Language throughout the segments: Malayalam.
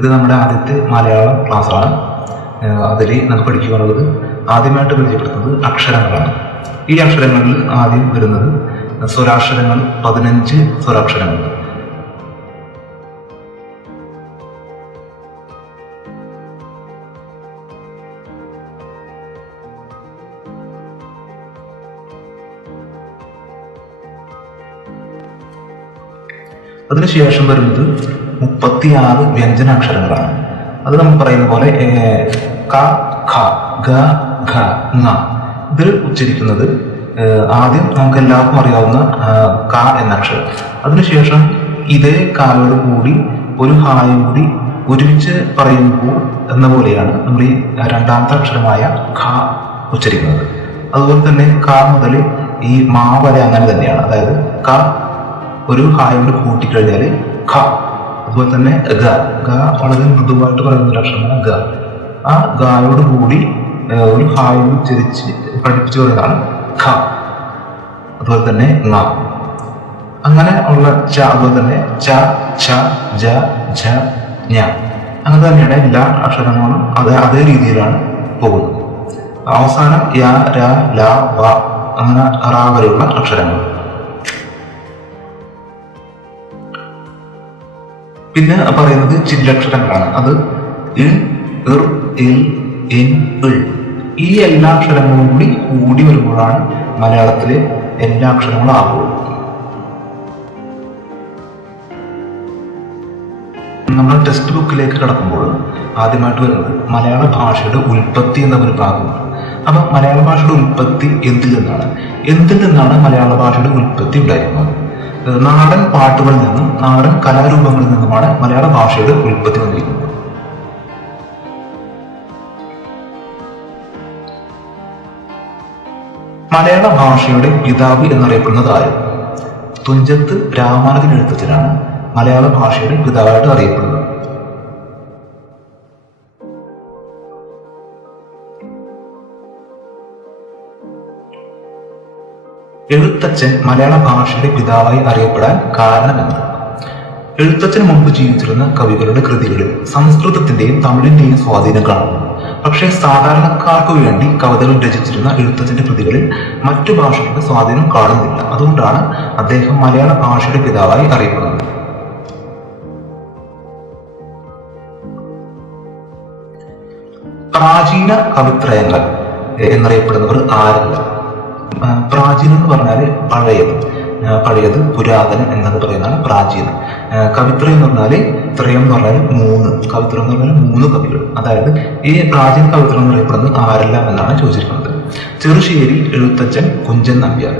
ഇത് നമ്മുടെ ആദ്യത്തെ മലയാളം ക്ലാസ്സാണ്. അതിൽ നമുക്ക് പഠിക്കാനുള്ളത് ആദ്യമായിട്ട് പരിചയപ്പെടുത്തുന്നത് അക്ഷരങ്ങളാണ്. ഈ അക്ഷരങ്ങളിൽ ആദ്യം വരുന്നത് സ്വരാക്ഷരങ്ങൾ, 15 സ്വരാക്ഷരങ്ങൾ. അതിനുശേഷം വരുന്നത് 36 വ്യഞ്ജനാക്ഷരങ്ങളാണ്. അത് നമ്മൾ പറയുന്ന പോലെ ക, ഖ, ഗ, ഘ, ങ. ഇത് ഉച്ചരിക്കുന്നത് ആദ്യം നമുക്ക് എല്ലാവർക്കും അറിയാവുന്ന ക എന്ന അക്ഷരം. അതിനുശേഷം ഇതേ കായോട് കൂടി ഒരു ഹായും കൂടി ഒരുമിച്ച് പറയുമ്പോൾ എന്ന പോലെയാണ് നമ്മൾ ഈ രണ്ടാമത്തെ അക്ഷരമായ ഖ ഉച്ചരിക്കുന്നത്. അതുപോലെ തന്നെ ക മുതൽ ഈ മാ വരെ അങ്ങനെ തന്നെയാണ്. അതായത് ക ഒരു ഹായോട് കൂട്ടിക്കഴിഞ്ഞാൽ ഖ. അതുപോലെ തന്നെ ഗ, ഗ വളരെ മൃദുവായിട്ട് പറയുന്ന ഒരു അക്ഷരമാണ് ഗ. ആ ഗായോട് കൂടി ഒരു ഹായോട് ഉച്ചരിച്ച് പഠിപ്പിച്ചു പറയുന്നതാണ് ഖ. അതുപോലെ തന്നെ ങ. അങ്ങനെ ഉള്ള ച, അതുപോലെ തന്നെ ച, ഛ, ജ, ഝ, ഞ. അങ്ങനെ തന്നെയാണ് എല്ലാ അക്ഷരങ്ങളും അതേ രീതിയിലാണ് പോകുന്നത്. അവസാനം യ, ര, ല, വ അങ്ങനെ റ വരെയുള്ള അക്ഷരങ്ങൾ. പിന്നെ പറയുന്നത് ചില്ലക്ഷരങ്ങളാണ്. അത് ഇ, ഇർ, ഇൽ, ഇൻ, ഇൾ. ഈ എല്ലാ അക്ഷരങ്ങളും കൂടി വരുമ്പോഴാണ് മലയാളത്തിലെ എല്ലാ അക്ഷരങ്ങളും ആകുള്ളൂ. നമ്മൾ ടെക്സ്റ്റ് ബുക്കിലേക്ക് കടക്കുമ്പോൾ ആദ്യമായിട്ട് വരുന്നത് മലയാള ഭാഷയുടെ ഉൽപ്പത്തി എന്ന ഒരു ഭാഗമാണ്. അപ്പൊ മലയാള ഭാഷയുടെ ഉൽപ്പത്തി എന്തിൽ നിന്നാണ് മലയാള ഭാഷയുടെ ഉൽപ്പത്തി ഉണ്ടായിരുന്നത്? നാടൻ പാട്ടുകളിൽ നിന്നും നാടൻ കലാരൂപങ്ങളിൽ നിന്നുമാണ് മലയാള ഭാഷയുടെ ഉൽപ്പത്തി വന്നിരിക്കുന്നത്. മലയാള ഭാഷയുടെ പിതാവ് എന്നറിയപ്പെടുന്നത് ആര്? തുഞ്ചത്ത് രാമാനുജൻ എഴുത്തച്ഛനാണ് മലയാള ഭാഷയുടെ പിതാവായിട്ട് അറിയപ്പെടുന്നത്. എഴുത്തച്ഛൻ മലയാള ഭാഷയുടെ പിതാവായി അറിയപ്പെടാൻ കാരണമെന്താണ്? എഴുത്തച്ഛന് മുമ്പ് ജീവിച്ചിരുന്ന കവികളുടെ കൃതികളിൽ സംസ്കൃതത്തിന്റെയും തമിഴിന്റെയും സ്വാധീനം കാണുന്നു. പക്ഷേ സാധാരണക്കാർക്ക് വേണ്ടി കവിതകൾ രചിച്ചിരുന്ന എഴുത്തച്ഛന്റെ കൃതികളിൽ മറ്റു ഭാഷകളുടെ സ്വാധീനം കാണുന്നില്ല. അതുകൊണ്ടാണ് അദ്ദേഹം മലയാള ഭാഷയുടെ പിതാവായി അറിയപ്പെടുന്നത്. പ്രാചീന കവിത്രയങ്ങൾ എന്നറിയപ്പെടുന്നവർ ആരല്ല? പ്രാചീനം എന്ന് പറഞ്ഞാൽ പഴയത്, പുരാതനം എന്നൊക്കെ പറയുന്നതാണ് പ്രാചീനം. കവിത്രയം എന്ന് പറഞ്ഞാൽ, ത്രയം എന്ന് പറഞ്ഞാൽ 3, കവിത്രം എന്ന് പറഞ്ഞാൽ 3 കവികൾ. അതായത് ഈ പ്രാചീന കവിത്രം എന്നറിയപ്പെടുന്നത് ആരല്ല എന്നാണ് ചോദിച്ചിരിക്കുന്നത്. ചെറുശ്ശേരി എഴുത്തച്ഛൻ കുഞ്ചൻ നമ്പ്യാർ.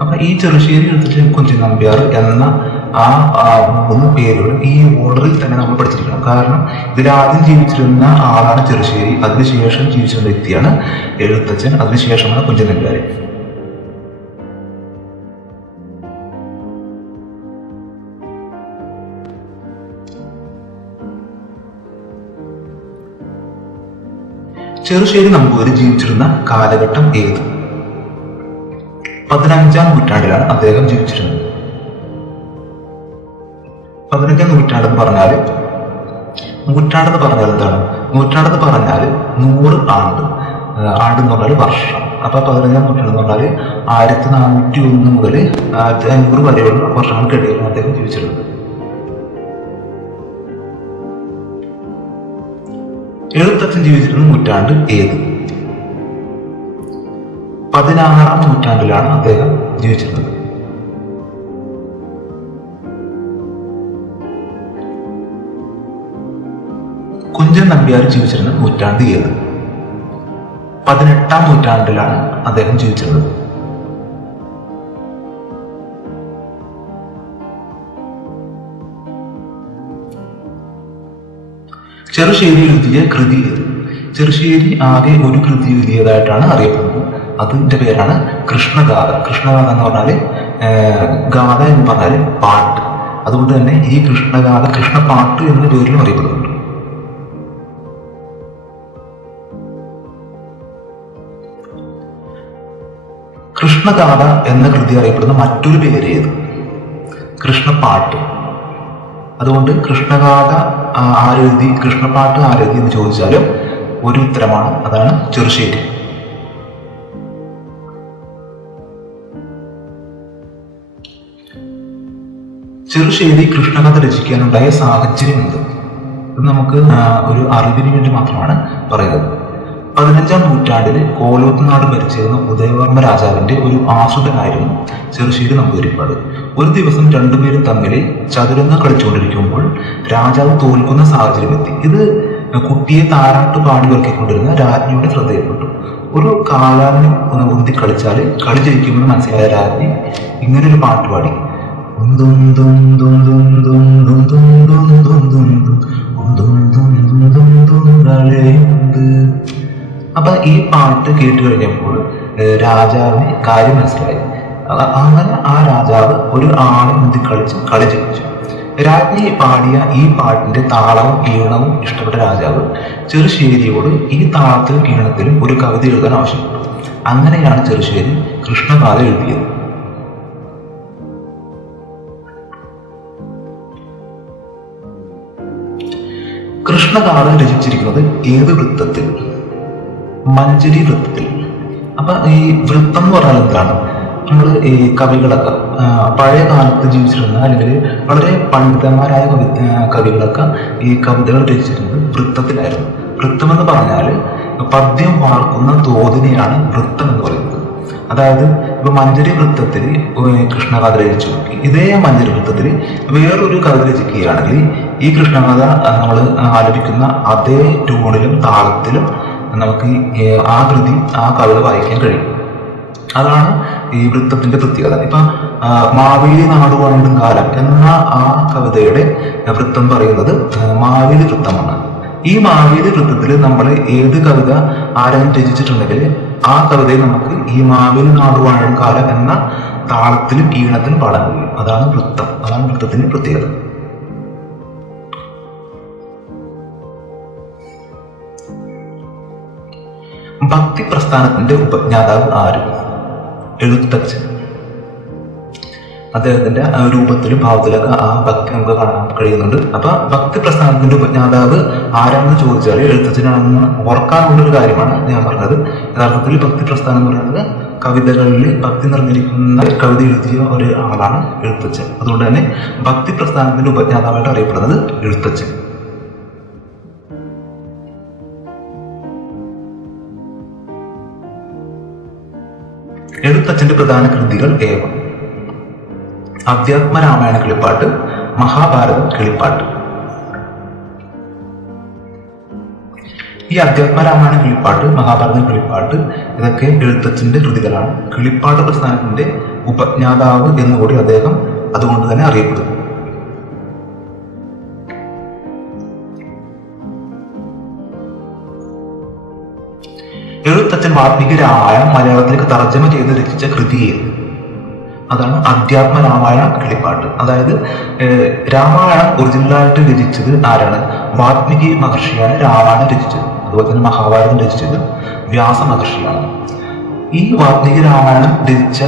അപ്പൊ ഈ ചെറുശ്ശേരി എഴുത്തച്ഛൻ കുഞ്ചൻ നമ്പ്യാർ എന്ന ആ 3 പേരുകൾ ഈ ഓർഡറിൽ തന്നെ നമ്മൾ പഠിച്ചിരിക്കണം. കാരണം ഇതിലാദ്യം ജീവിച്ചിരുന്ന ആളാണ് ചെറുശ്ശേരി, അതിനുശേഷം ജീവിച്ചിരുന്ന വ്യക്തിയാണ് എഴുത്തച്ഛൻ, അതിനുശേഷമാണ് കുഞ്ചൻ നമ്പ്യാർ. ചെറുശ്ശേരി നമ്പൂതിരി ജീവിച്ചിരുന്ന കാലഘട്ടം ഏത്? 15-ാം നൂറ്റാണ്ടിലാണ് അദ്ദേഹം ജീവിച്ചിരുന്നത്. 15-ാം നൂറ്റാണ്ടെന്ന് പറഞ്ഞാൽ എന്താണ്? നൂറ്റാണ്ടെന്ന് പറഞ്ഞാൽ 100 ആണ്ട് എന്ന് പറഞ്ഞാൽ വർഷം. അപ്പൊ 15-ാം നൂറ്റാണ്ടെന്ന് പറഞ്ഞാൽ 1401 മുതൽ 1500 വരെയുള്ള വർഷങ്ങൾക്കിടയിലാണ് അദ്ദേഹം ജീവിച്ചിരുന്നത്. എഴുത്തച്ഛൻ ജീവിച്ചിരുന്ന നൂറ്റാണ്ട് ഏത്? 16-ാം നൂറ്റാണ്ടിലാണ് അദ്ദേഹം ജീവിച്ചിരുന്നത്. കുഞ്ചൻ നമ്പ്യാർ ജീവിച്ചിരുന്ന നൂറ്റാണ്ട് ഏത്? 18-ാം നൂറ്റാണ്ടിലാണ് അദ്ദേഹം ജീവിച്ചിരുന്നത്. ചെറുശ്ശേരി എഴുതിയ കൃതി ഏത്? ചെറുശ്ശേരി ആകെ ഒരു കൃതി എഴുതിയതായിട്ടാണ് അറിയപ്പെടുന്നത്. അതിന്റെ പേരാണ് കൃഷ്ണഗാഥ. കൃഷ്ണഗാഥ എന്ന് പറഞ്ഞാല് ഗാഥ എന്ന് പറഞ്ഞാല് പാട്ട്. അതുകൊണ്ട് തന്നെ ഈ കൃഷ്ണഗാഥ കൃഷ്ണപാട്ട് എന്ന പേരിലും അറിയപ്പെടുന്നുണ്ട്. കൃഷ്ണഗാഥ എന്ന കൃതി അറിയപ്പെടുന്ന മറ്റൊരു പേര് ഏത്? കൃഷ്ണപാട്ട്. അതുകൊണ്ട് കൃഷ്ണഗാഥ ആരെഴുതി, കൃഷ്ണപ്പാട്ട് ആരെഴുതി എന്ന് ചോദിച്ചാലും ഒരു ഉത്തരമാണ്, അതാണ് ചെറുശ്ശേരി. ചെറുശ്ശേരി കൃഷ്ണകഥ രചിക്കാനുണ്ടായ സാഹചര്യമുണ്ട്. ഇത് നമുക്ക് ഒരു അറിവിന് വേണ്ടി മാത്രമാണ് പറയുന്നത്. 15-ാം നൂറ്റാണ്ടിൽ കോലോത്തുനാട് ഭരിച്ചിരുന്ന ഉദയവർമ്മ രാജാവിന്റെ ഒരു ആശ്രിതനായിരുന്നു ചെറുശ്ശേരി നമ്പൂതിരിപ്പാട്. ഒരു ദിവസം രണ്ടുപേരും തമ്മിൽ ചതുരംഗം കളിച്ചുകൊണ്ടിരിക്കുമ്പോൾ രാജാവ് തോൽക്കുന്ന സാഹചര്യമെത്തി. ഇത് കുട്ടിയെ താരാട്ട് പാടി ഉറക്കിക്കൊണ്ടിരുന്ന രാജ്ഞിയുടെ ശ്രദ്ധയിൽപ്പെട്ടു. ഒരു കാലാലിനെ ഉന്തി കളിച്ചാൽ കളി ജയിക്കുമെന്ന് മനസ്സിലായ രാജ്ഞി ഇങ്ങനൊരു പാട്ട് പാടി. അപ്പൊ ഈ പാട്ട് കേട്ട് കഴിഞ്ഞപ്പോൾ രാജാവിന് കാര്യം മനസ്സിലായി. അങ്ങനെ ആ രാജാവ് ഒരു ആളെ മുന്തി കളിച്ച് കളി ജയിച്ചു. രാജ്ഞി പാടിയ ഈ പാട്ടിന്റെ താളവും ഈണവും ഇഷ്ടപ്പെട്ട രാജാവ് ചെറുശ്ശേരിയോട് ഈ താളത്തിലും ഈണത്തിലും ഒരു കവിത എഴുതാൻ ആവശ്യപ്പെട്ടു. അങ്ങനെയാണ് ചെറുശ്ശേരി കൃഷ്ണഗാഥ എഴുതിയത്. കൃഷ്ണഗാഥ രചിച്ചിരിക്കുന്നത് ഏത് വൃത്തത്തിൽ? മഞ്ചരി വൃത്തത്തിൽ. അപ്പൊ ഈ വൃത്തം എന്ന് പറഞ്ഞാൽ എന്താണ്? നമ്മൾ ഈ കവികളൊക്കെ പഴയ കാലത്ത് ജീവിച്ചിരുന്ന അല്ലെങ്കിൽ വളരെ പണ്ഡിതന്മാരായ കവികളൊക്കെ ഈ കവിതകൾ രചിച്ചിരുന്നത് വൃത്തത്തിലായിരുന്നു. വൃത്തം എന്ന് പറഞ്ഞാൽ പദ്യം വാർക്കുന്ന തോതിനെയാണ് വൃത്തം എന്ന് പറയുന്നത്. അതായത് ഇപ്പൊ മഞ്ചരി വൃത്തത്തിൽ കൃഷ്ണഗാഥ രചിച്ചു. ഇതേ മഞ്ചരി വൃത്തത്തിൽ വേറൊരു കവിത രചിക്കുകയാണെങ്കിൽ ഈ കൃഷ്ണഗാഥ നമ്മൾ ആലപിക്കുന്ന അതേ ട്യൂണിലും താളത്തിലും നമുക്ക് ആ കൃതി, ആ കവിത വായിക്കാൻ കഴിയും. അതാണ് ഈ വൃത്തത്തിന്റെ പ്രത്യേകത. ഇപ്പൊ മാവേലി നാട് വാണിടും കാലം എന്ന ആ കവിതയുടെ വൃത്തം പറയുന്നത് മാവേലി വൃത്തമാണ്. ഈ മാവേലി വൃത്തത്തിൽ നമ്മൾ ഏത് കവിത ആരെങ്കിലും രചിച്ചിട്ടുണ്ടെങ്കിൽ ആ കവിതയെ നമുക്ക് ഈ മാവേലി നാട് വാണിടും കാലം എന്ന താളത്തിലും ഈണത്തിലും പാടാൻ കഴിയും. അതാണ് വൃത്തം. അതാണ് വൃത്തത്തിന്റെ പ്രത്യേകത. ഭക്തി പ്രസ്ഥാനത്തിന്റെ ഉപജ്ഞാതാവ് ആര്? എഴുത്തച്ഛൻ. അദ്ദേഹത്തിന്റെ രൂപത്തിലും ഭാവത്തിലൊക്കെ ആ ഭക്തി നമുക്ക് കാണാൻ കഴിയുന്നുണ്ട്. അപ്പൊ ഭക്തി പ്രസ്ഥാനത്തിന്റെ ഉപജ്ഞാതാവ് ആരാണെന്ന് ചോദിച്ചാൽ എഴുത്തച്ഛനാണെന്ന് ഓർക്കാനുള്ളൊരു കാര്യമാണ് ഞാൻ പറഞ്ഞത്. യഥാർത്ഥത്തിൽ ഭക്തി പ്രസ്ഥാനം എന്ന് പറയുന്നത് കവിതകളിൽ ഭക്തി നിറഞ്ഞിരിക്കുന്ന കവിത എഴുതിയ ഒരു ആളാണ് എഴുത്തച്ഛൻ. അതുകൊണ്ട് തന്നെ ഭക്തി പ്രസ്ഥാനത്തിന്റെ ഉപജ്ഞാതാവായിട്ട് അറിയപ്പെടുന്നത് എഴുത്തച്ഛൻ. എഴുത്തച്ഛന്റെ പ്രധാന കൃതികൾ ഏവം: അധ്യാത്മരാമായണ കിളിപ്പാട്ട്, മഹാഭാരതം കിളിപ്പാട്ട്. ഈ അധ്യാത്മരാമായണ കിളിപ്പാട്ട്, മഹാഭാരതം കിളിപ്പാട്ട് ഇതൊക്കെ എഴുത്തച്ഛന്റെ കൃതികളാണ്. കിളിപ്പാട്ട് പ്രസ്ഥാനത്തിന്റെ ഉപജ്ഞാതാവ് എന്നുകൂടി അദ്ദേഹം അതുകൊണ്ട് തന്നെ അറിയപ്പെടുന്നു. എഴുത്തച്ഛൻ വാൽമീകി രാമായണം മലയാളത്തിലേക്ക് തർജ്ജമ ചെയ്ത് രചിച്ച കൃതിയെ അതാണ് അധ്യാത്മരാമായണ കിളിപ്പാട്ട്. അതായത് രാമായണം ഒറിജിനലായിട്ട് രചിച്ചത് ആരാണ്? വാൽമീകി മഹർഷിയാണ് രാമായണം രചിച്ചത്. അതുപോലെ തന്നെ മഹാഭാരതം രചിച്ചത് വ്യാസ മഹർഷിയാണ്. ഈ വാൽമീകി രാമായണം രചിച്ച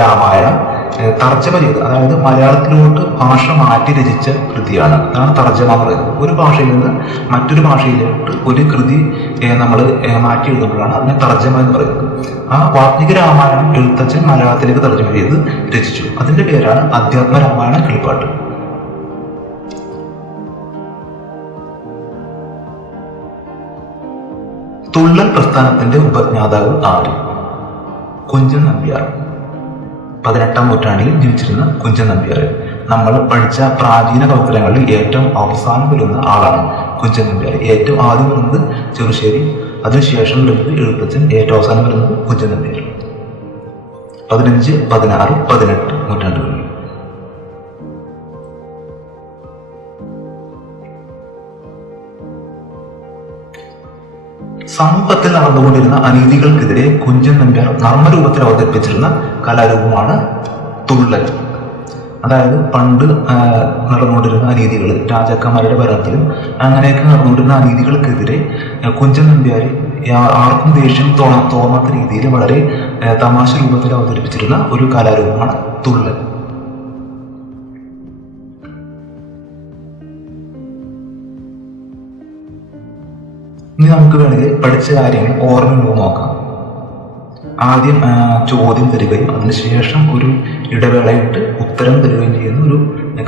രാമായണം തർജ്ജമ ചെയ്ത്, അതായത് മലയാളത്തിലോട്ട് ഭാഷ മാറ്റി രചിച്ച കൃതിയാണ്. അതാണ് തർജ്ജമ എന്ന് പറയുന്നത്. ഒരു ഭാഷയിൽ നിന്ന് മറ്റൊരു ഭാഷയിലോട്ട് ഒരു കൃതി നമ്മൾ മാറ്റി എഴുതുമ്പോഴാണ് അതിനെ തർജ്ജമ എന്ന് പറയുന്നത്. ആ വാൽമീകി രാമായണം എഴുത്തച്ഛൻ മലയാളത്തിലേക്ക് തർജ്ജമ ചെയ്ത് രചിച്ചു. അതിന്റെ പേരാണ് അധ്യാത്മരാമായണ കിളിപ്പാട്ട്. തുള്ളൽ പ്രസ്ഥാനത്തിന്റെ ഉപജ്ഞാതാവ് ആര്? കുഞ്ചൻ നമ്പ്യാർ. 18-ാം നൂറ്റാണ്ടിൽ ജീവിച്ചിരുന്ന കുഞ്ചൻ നമ്പ്യാർ. നമ്മൾ പഠിച്ച പ്രാചീന കവിതകളിൽ ഏറ്റവും അവസാനം വരുന്ന ആളാണ് കുഞ്ചൻ നമ്പ്യാർ. ഏറ്റവും ആദ്യം വരുന്നത് ചെറുശ്ശേരി, അതിനുശേഷം വരുന്നത് എഴുത്തച്ഛൻ, ഏറ്റവും അവസാനം വരുന്നത് കുഞ്ചൻ നമ്പ്യാർ. 15, 16, 18 നൂറ്റാണ്ടുകളിൽ. സമൂഹത്തിൽ നടന്നുകൊണ്ടിരുന്ന അനീതികൾക്കെതിരെ കുഞ്ചൻ നമ്പ്യാർ നർമ്മരൂപത്തിൽ അവതരിപ്പിച്ചിരുന്ന കലാരൂപമാണ് തുള്ളൽ. അതായത് പണ്ട് നടന്നുകൊണ്ടിരുന്ന അനീതികൾ, രാജാക്കന്മാരുടെ ഭരണത്തിലും അങ്ങനെയൊക്കെ നടന്നുകൊണ്ടിരുന്ന അനീതികൾക്കെതിരെ കുഞ്ചൻ നമ്പ്യാർ ആർക്കും ദേഷ്യം തോന്നാത്ത രീതിയിൽ വളരെ തമാശ രൂപത്തിൽ അവതരിപ്പിച്ചിരുന്ന ഒരു കലാരൂപമാണ് തുള്ളൽ. ഇനി നമുക്ക് വേണമെങ്കിൽ പഠിച്ച കാര്യങ്ങൾ ഓർമ്മയുണ്ടോ നോക്കാം. ആദ്യം ചോദ്യം തരികയും അതിനുശേഷം ഒരു ഇടവേളയിട്ട് ഉത്തരം തരികയും ചെയ്യുന്ന ഒരു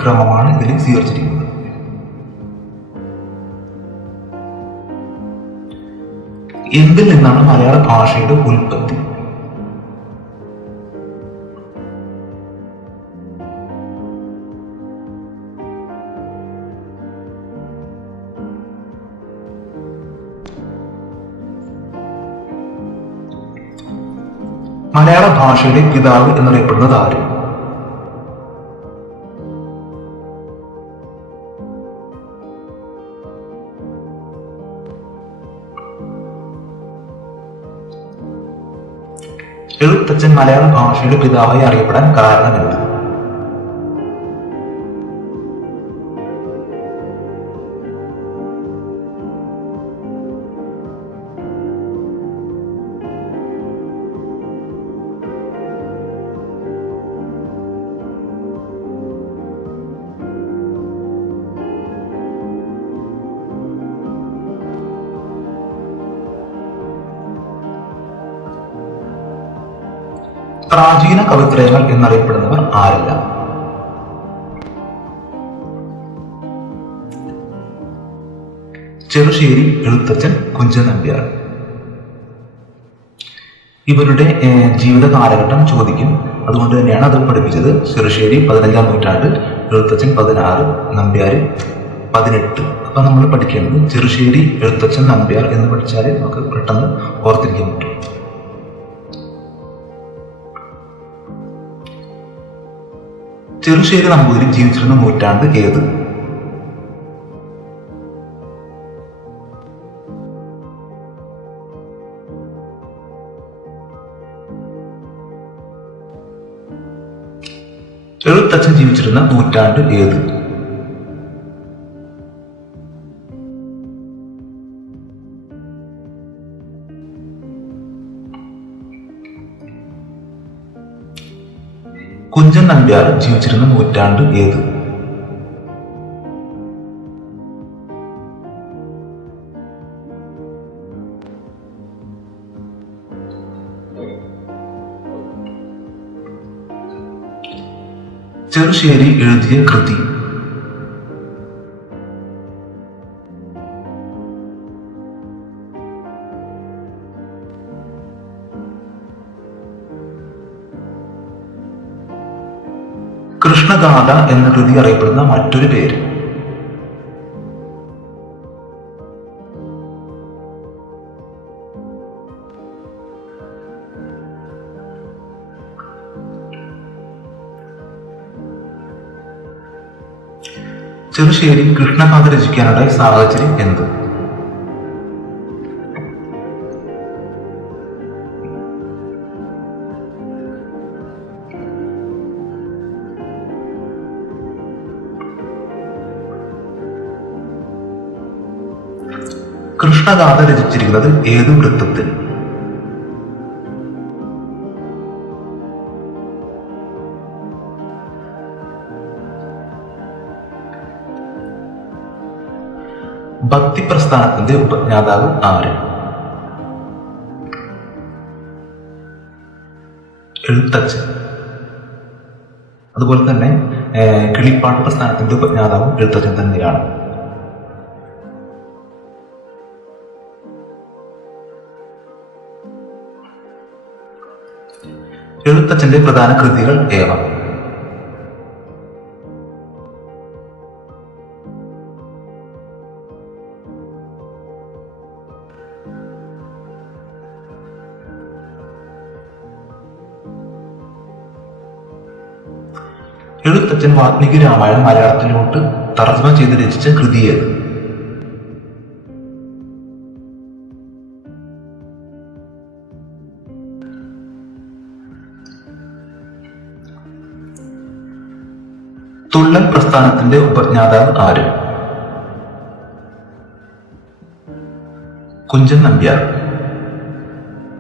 ക്രമമാണ് ഇതിൽ സ്വീകരിച്ചിരിക്കുന്നത്. എന്തിൽ നിന്നാണ് മലയാള ഭാഷയുടെ ഉൽപ്പത്തി? മലയാള ഭാഷയുടെ പിതാവ് എന്നറിയപ്പെടുന്നത് ആര്? എഴുത്തച്ഛൻ മലയാള ഭാഷയുടെ പിതാവായി അറിയപ്പെടാൻ കാരണമെന്ത്? പ്രാചീന കവിത്രയങ്ങൾ എന്നറിയപ്പെടുന്നവർ ആരെല്ലാം? ചെറുശ്ശേരി, എഴുത്തച്ഛൻ, കുഞ്ചൻ നമ്പ്യാർ. ഇവരുടെ ജീവിത കാലഘട്ടം ചോദിക്കും, അതുകൊണ്ട് തന്നെയാണ് അത് പഠിപ്പിച്ചത്. ചെറുശ്ശേരി 15-ാം നൂറ്റാണ്ട്, എഴുത്തച്ഛൻ 16, നമ്പ്യാർ 18. അപ്പൊ നമ്മൾ പഠിക്കേണ്ടത് ചെറുശ്ശേരി, എഴുത്തച്ഛൻ, നമ്പ്യാർ എന്ന് പഠിച്ചാൽ നമുക്ക് പെട്ടെന്ന് ഓർത്തിരിക്കാൻ പറ്റും. ചെറുശ്ശേരി നമ്പൂതിരി ജീവിച്ചിരുന്ന നൂറ്റാണ്ട് ഏത്? എഴുത്തച്ഛൻ ജീവിച്ചിരുന്ന നൂറ്റാണ്ട് ഏത്? കുഞ്ചൻ നമ്പ്യാർ ജീവിച്ചിരുന്ന നൂറ്റാണ്ട് ഏത്? ചെറുശ്ശേരി എഴുതിയ കൃതി? കൃഷ്ണഗാഥ എന്ന കൃതി അറിയപ്പെടുന്ന മറ്റൊരു പേര്? ചെറുശ്ശേരി കൃഷ്ണഗാഥ രചിക്കാനുണ്ടായ സാഹചര്യം എന്ത്? കൃഷ്ണഗാഥ രചിച്ചിരിക്കുന്നത് ഏത് വൃത്തത്തിൽ? ഭക്തി പ്രസ്ഥാനത്തിന്റെ ഉപജ്ഞാതാവ് ആര്? എഴുത്തച്ഛൻ. അതുപോലെ തന്നെ കിളിപ്പാട്ട് പ്രസ്ഥാനത്തിന്റെ ഉപജ്ഞാതാവും എഴുത്തച്ഛൻ തന്നെയാണ്. എഴുത്തച്ഛന്റെ പ്രധാന കൃതികൾ ഏവ? എഴുത്തച്ഛൻ വാൽമീകി രാമായണം മലയാളത്തിലോട്ട് തർജ്ജമ ചെയ്ത് രചിച്ച കൃതി ഏത്? തുള്ളൽ പ്രസ്ഥാനത്തിന്റെ ഉപജ്ഞാതാവ് ആര്? കുഞ്ചൻ നമ്പ്യാർ.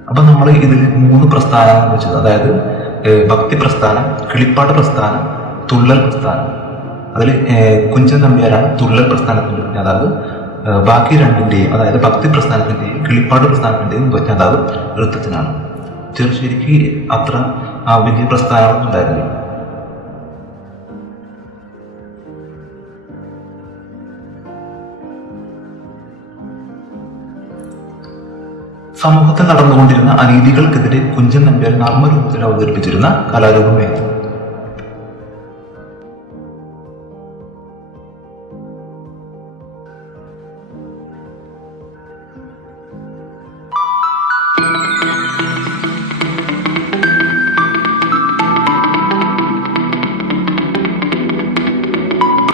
അപ്പൊ നമ്മൾ ഇതിൽ 3 പ്രസ്ഥാനങ്ങൾ വെച്ചത്, അതായത് ഭക്തി പ്രസ്ഥാനം, കിളിപ്പാട്ട് പ്രസ്ഥാനം, തുള്ളൽ പ്രസ്ഥാനം. അതിൽ കുഞ്ചൻ നമ്പ്യാരാണ് തുള്ളൽ പ്രസ്ഥാനത്തിന്റെ ഉപജ്ഞാതാവ്. ബാക്കി രണ്ടിന്റെയും, അതായത് ഭക്തി പ്രസ്ഥാനത്തിന്റെയും കിളിപ്പാട് പ്രസ്ഥാനത്തിന്റെയും ഉപജ്ഞാതാവ് എഴുത്തച്ഛനാണ്. ചെറുശ്ശേരിക്ക് അത്ര വലിയ പ്രസ്ഥാനമൊന്നും ഉണ്ടായിരുന്നില്ല. സമൂഹത്തിൽ നടന്നുകൊണ്ടിരുന്ന അനീതികൾക്കെതിരെ കുഞ്ചൻ നമ്പ്യാർ നർമ്മരൂപത്തിൽ അവതരിപ്പിച്ചിരുന്ന കലാരൂപമായിരുന്നു.